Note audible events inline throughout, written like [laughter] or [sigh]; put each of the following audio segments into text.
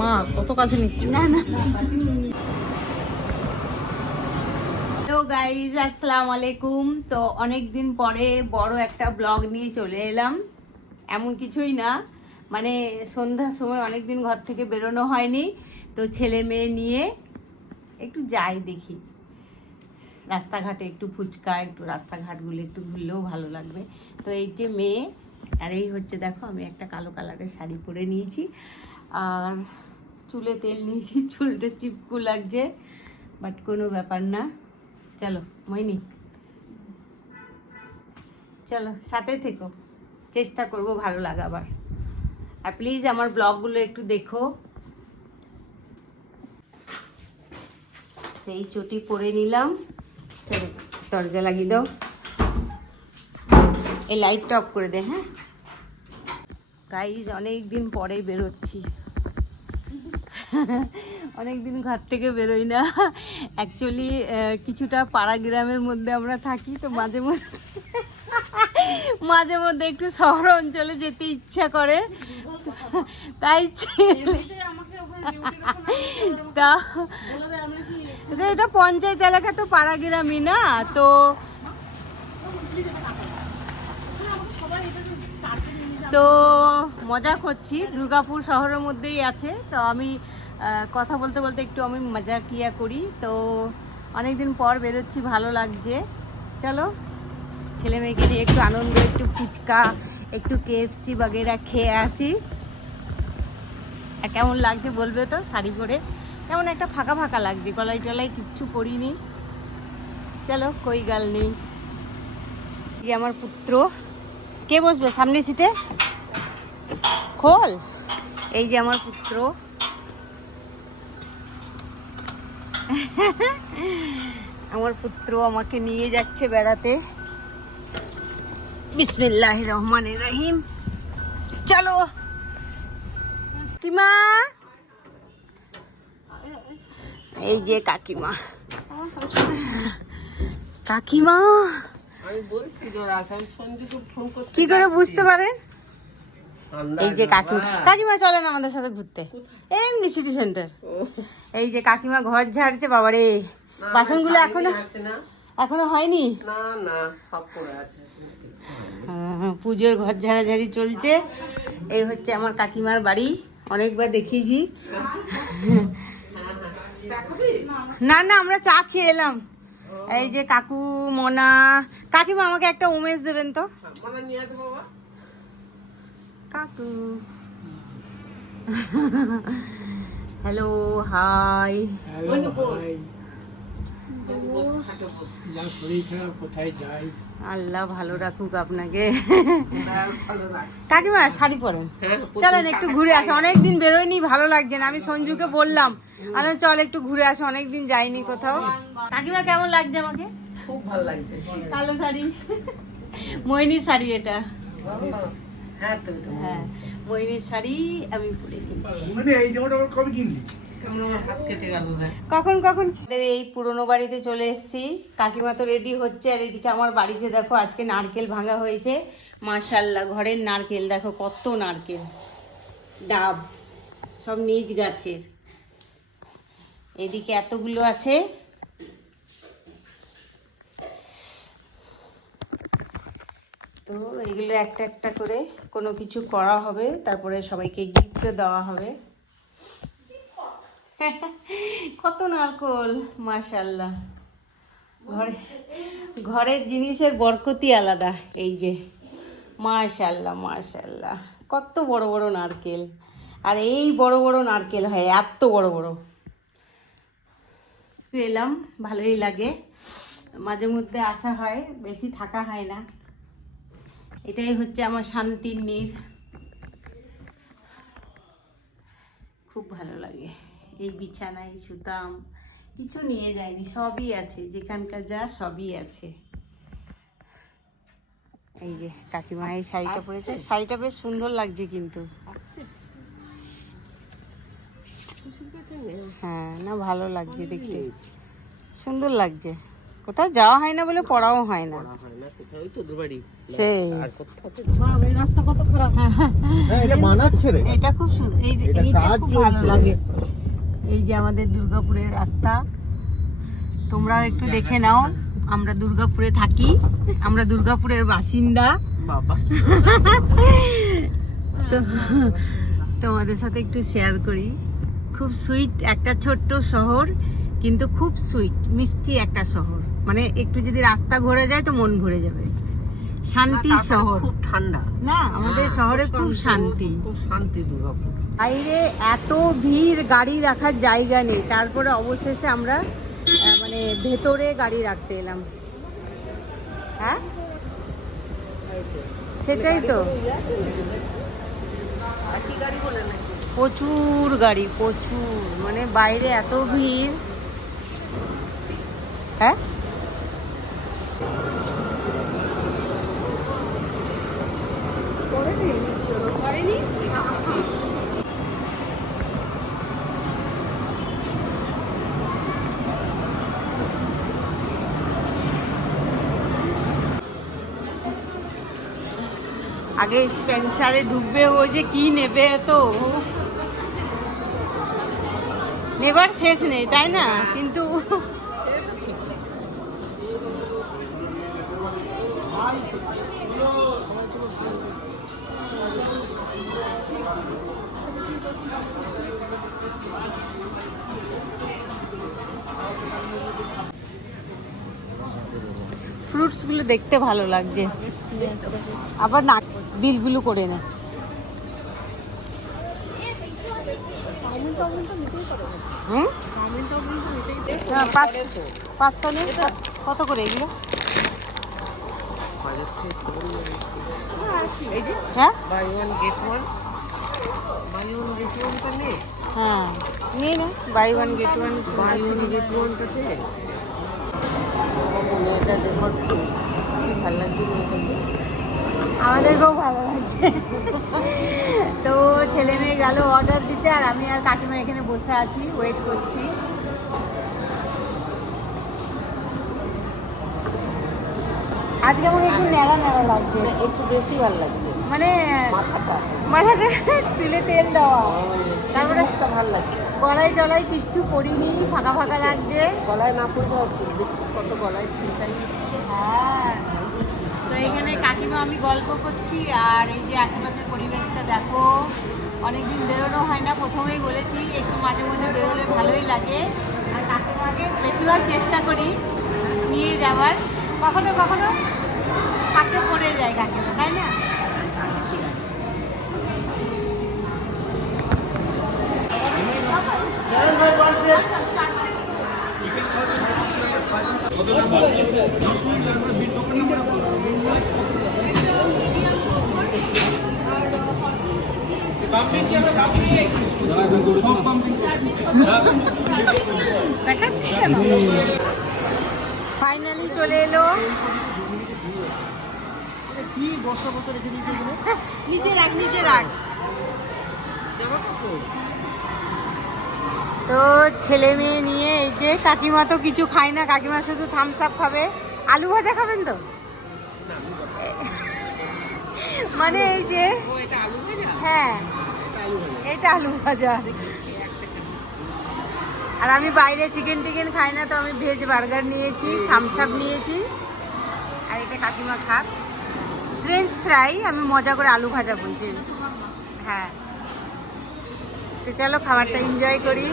মা, কত কাছে নিচ্ছ? না না। হ্যালো গাইজ আসসালামু আলাইকুম। তো অনেক দিন পরে বড় একটা ব্লগ নিয়ে চলে এলাম। এমন কিছুই না মানে সন্ধ্যার সময় অনেক দিন ঘর থেকে বেরোনো হয়নি। তো ছেলে মেয়ে নিয়ে একটু যাই দেখি। রাস্তাঘাটে একটু ফুচকা, একটু রাস্তাঘাটগুলো একটু ঘুরলেও ভালো লাগবে। তো এই যে মেয়ে আর এই হচ্ছে দেখো, আমি একটা কালো কালারের শাড়ি পরে নিয়েছি। আর চুলে তেল নিয়েছি, [laughs] চুলটা চিপকু লাগছে বাট কোনো ব্যাপার না। চলো মইনি চলো, সাথে থেকো। চেষ্টা করব ভালো লাগাবার আর প্লিজ আমার ব্লগগুলো একটু দেখো। এই চটি পরে নিলাম। চলো, দরজা লাগিয়ে দাও। এই লাইটটা অফ করে দে হ্যাঁ? গাইজ অনেক দিন পরে বেরোচ্ছি। অনেক দিন ঘর থেকে বেরোই না। অ্যাকচুয়ালি কিছুটা পাড়া গ্রামের মধ্যে আমরা থাকি তো মাঝে মধ্যে মাঝে মধ্যে একটু শহর অঞ্চলে যেতে ইচ্ছা করে। তাই ছেলে তা এটা পঞ্চায়েত এলাকা তো পাড়া গ্রামই না তো তো মজা করছি। দুর্গাপুর শহরের মধ্যেই আছে। তো আমি কথা বলতে বলতে একটু আমি মজা কিয়া করি। তো অনেকদিন পর বেরোচ্ছি, ভালো লাগছে। চলো, ছেলে মেয়েকে নিয়ে একটু আনন্দ, একটু ফুচকা, একটু কেএফসি বাগেরা খেয়ে আসি। কেমন লাগছে বলবে তো, শাড়ি পরে? কেমন একটা ফাঁকা ফাঁকা লাগছে, গলায় টলায় কিচ্ছু পরিনি। চলো, কই গাল নেই এই আমার পুত্র। কে বসবে? সামনে সিটে? খোল। এই যে আমার পুত্র। আমার পুত্র আমাকে নিয়ে যাচ্ছে বেড়াতে। বিসমিল্লাহ রহমান রহিম। চলো। কাকিমা। এই যে কাকিমা। কাকিমা। কি করে বুঝতে পারে? এই যে কাকিমা বাবা। কাকিমা চলেন আমাদের সাথে ঘুরতে। এমনি সিটি সেন্টার এই যে কাকিমা ঘর ঝাড়ছে বাবারে। না, বাসনগুলো এখনও এখনও হয়নি? না না সব পড়ে আছে। হ্যাঁ, পুজোর ঘর ঝাড়াঝাড়ি চলছে। এই হচ্ছে আমার কাকিমার বাড়ি। অনেকবার দেখিয়েছি। না না আমরা চা খেয়ে এলাম। এই যে কাকু মনা। কাকিমা আমাকে একটা উমেশ দেবেন তো? মানে নিয়ে আসে বাবা। কাকু। [laughs] হ্যালো হাই আল্লাহ ভালো রাখুক আপনাকে। কাকিমা শাড়ি পরেন হ্যাঁ, চলেন একটু ঘুরে আসে। অনেক দিন বেরোয়নি ভালো লাগছে না। আমি সঞ্জুকে বললাম আমি চল একটু ঘুরে আসে অনেক দিন যাইনি কোথাও। কাকিমা কেমন লাগছে আমাকে? খুব ভালো লাগছে। কালো শাড়ি। ময়নির শাড়ি এটা। হ্যাঁ। হ্যাঁ ময়নির শাড়ি আমি পরে মানে এই জামাটা কবে কিনলি? কখন কখন? এই পুরনো বাড়িতে চলে এসেছি। কাকিমা তো রেডি হচ্ছে, আর এদিকে আমার বাড়িতে দেখো আজকে নারকেল ভাঙা হয়েছে। মাশাল্লাহ ঘরের নারকেল, দেখো কত নারকেল। ডাব, সব নিজ গাছের। এদিকে এতগুলো আছে। তো এগুলো একটা একটা করে কোনো কিছু করা হবে, তারপরে সবাইকে গিফটও দেওয়া হবে। [laughs] কত নারকল মাশাল্লাহ ঘরে ঘরের জিনিসের বরকতি আলাদা, এই যে। মাশাল্লাহ মাশাল্লাহ কত বড় বড় নারকেল। আর এই বড় বড় নারকেল হয়, এত বড় বড়। এলাম ভালোই লাগে। মাঝে মধ্যে আসা হয়, বেশি থাকা হয় না। এটাই হচ্ছে আমার শান্তির নীর। খুব ভালো লাগে। এই বিছানায় সুতাম কিছু নিয়ে যায়নি সবই আছে যেখানকার যা সবই আছে। এই যে কাকিমা এই শাড়িটা পরেছে শাড়িটা বেশ সুন্দর লাগছে কিন্তু। হ্যাঁ না ভালো লাগছে দেখতে। সুন্দর লাগছে। কোথাও যাওয়া হয় না বলে পড়াও হয় না। ওই তো দুবারই। সেই। রাস্তা কত খারাপ। হ্যাঁ এটা বানাচ্ছে রে। এটা খুব সুন্দর এই এটা এইটা খুব ভালো লাগে। এই যে আমাদের দুর্গাপুরের রাস্তা। তোমরাও একটু দেখে নাও আমরা দুর্গাপুরে থাকি আমরা দুর্গাপুরের বাসিন্দা। তো তোমাদের সাথে একটু শেয়ার করি। খুব সুইট একটা ছোট্ট শহর কিন্তু খুব সুইট মিষ্টি একটা শহর। মানে একটু যদি রাস্তা ঘুরে যায় তো মন ভরে যাবে। শান্তি শহর। খুব ঠান্ডা। না আমাদের হ্যাঁ, শহরে খুব শান্তি। খুব শান্তি দুর্গাপুর। বাইরে এত ভিড়, গাড়ি রাখার জায়গা নেই। তারপরে অবশেষে আমরা মানে ভেতরে গাড়ি রাখতে এলাম। হ্যাঁ? সেটাই তো। প্রচুর গাড়ি, প্রচুর। মানে বাইরে এত ভিড়। হ্যাঁ? আগে স্পেন্সারে ঢুকবে ও যে কি নেবে তো নেবার শেষ নেই তাই না? কিন্তু ফ্রুটসগুলো দেখতে ভালো লাগছে। আবার না বিলগুলো করে না। কত করে এগুলো? হ্যাঁ? হ্যাঁ। নিয়ে নে। Buy one get one buy one get ওয়ানটাতে কি ভালো লাগছে আমাদেরকেও ভালো লাগছে। তো ছেলে মেয়ে গেল অর্ডার দিতে আর আমি আর কাকিমা এখানে বসে আছি ওয়েট করছি। আজকে আমাকে একটু ন্যাড়া ন্যাড়া লাগছে। একটু বেশি ভালো লাগছে। মানে মাথাটা। চুলে তেল দেওয়া। তারপরে ভালো লাগছে। গলায় টলায় কিচ্ছু করিনি ফাঁকা ফাঁকা লাগছে। গলায় না পড়ে কত গলায় ছিনতাই হচ্ছে। হ্যাঁ। তো এখানে কাকিমা আমি গল্প করছি আর এই যে আশেপাশের পরিবেশটা দেখো অনেকদিন বেরোনো হয় না প্রথমেই বলেছি একটু মাঝে মধ্যে বেরোলে ভালোই লাগে। আর কাকিমাকে বেশিরভাগ চেষ্টা করি নিয়ে যাওয়ার। কখনো কখনো হাতে পড়ে যায় কাকিমা তাই না? ফাইনালি চলে এলো। কি বস্তা বস্তা রেখে দিয়েছে নিচে রাখ নিচে রাখ তো ছেলে মেয়ে নিয়ে এই যে কাকিমা তো কিছু খায় না কাকিমা শুধু থামস আপ খাবে। আলু ভাজা খাবেন তো? মানে এই যে হ্যাঁ। এটা আলু ভাজা। আর আমি বাইরে চিকেন টিকেন খাই না, তো আমি ভেজ বার্গার নিয়েছি থামস আপ নিয়েছি। আর এটা কাকিমা খাক। ফ্রেঞ্চ ফ্রাই আমি মজা করে আলু ভাজা বলছি। হ্যাঁ। তো চলো খাবারটা এনজয় করি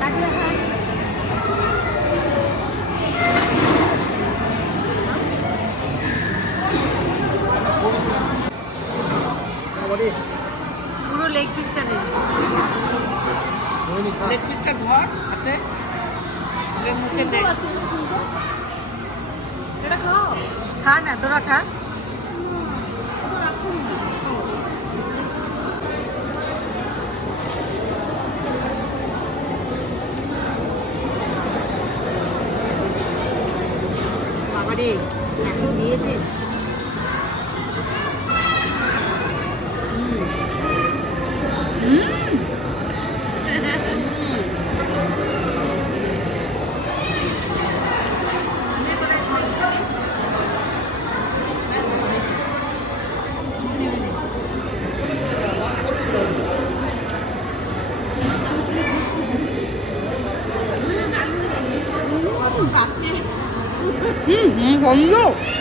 কাকিমা খান। আবারে পুরো লেগ পিসটা নেই ধরে নি খা। লেগ পিসটা ধর হাতে এর মুখে নে এটা খাও খা না Oh, no!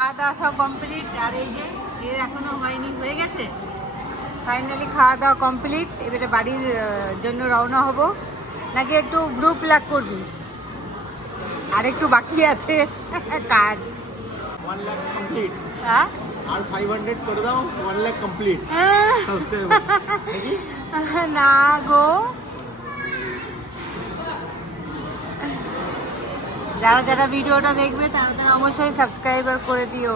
খাওয়া দাওয়া সব কমপ্লিট আর এই যে এর এখনও হয়নি হয়ে গেছে? ফাইনালি খাওয়া দাওয়া কমপ্লিট এবারে বাড়ির জন্য রওনা হব। নাকি একটু গ্রুপ লাগ করবি? আর একটু বাকি আছে [laughs] কাজ। ওয়ান লাখ কমপ্লিট হ্যাঁ? আর ফাইভ হান্ড্রেড করে দাও ওয়ান লাখ কমপ্লিট সাবস্ক্রাইব না গো। যারা যারা ভিডিওটা দেখবে তারা তারা অবশ্যই সাবস্ক্রাইবার করে দিও।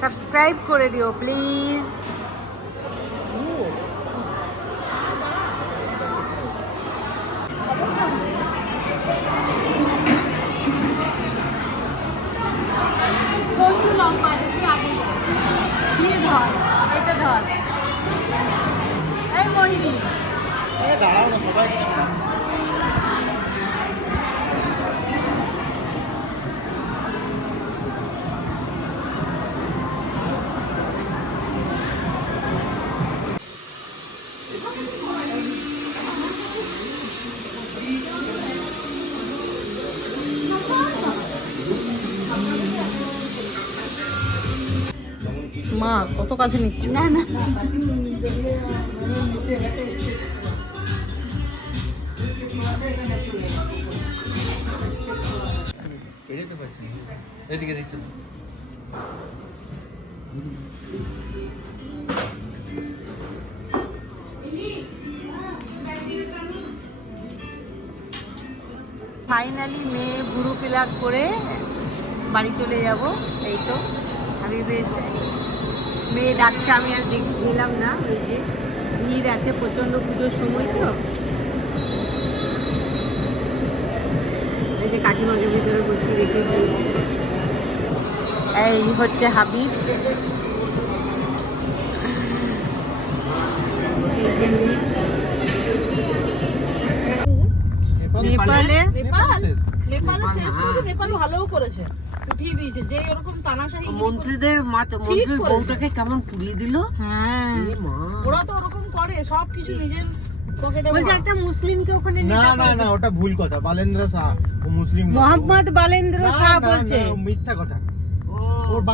সাবস্ক্রাইব করে দিও প্লিজ এটা ধর। এই মোহিনী দাঁড়াও না সবাই মা কত কাছে নিচ্ছি? না না। এদিকে দেখছ? ফাইনালি মেয়ে বুড়ো পিলাক করে বাড়ি চলে যাব এই তো। আমি বেশ মেয়ে ডাকছে আমি আর গেলাম না ওই যে ভিড় আছে প্রচণ্ড পুজোর সময় তো এই যে কাকিমাকে ভিতরে বসিয়ে রেখে দিয়েছি এই হচ্ছে হাবিব। নেপালে নেপাল। নেপালে শেষ করেছে নেপাল ভালোও করেছে উঠিয়ে দিয়েছে যে এরকম তানাশাহি মন্ত্রীদের মাছ মন্ত্রীর বউটাকে কেমন পুড়িয়ে দিল? হ্যাঁ। ওরা তো ওরকম করে সব কিছু নিজের বলছে একটা মুসলিমকে ওখানে না না না ওটা ভুল কথা। বালেন্দ্র শাহ ও মুসলিম। মোহাম্মদ বালেন্দ্র শাহ বলছে। মিথ্যা কথা।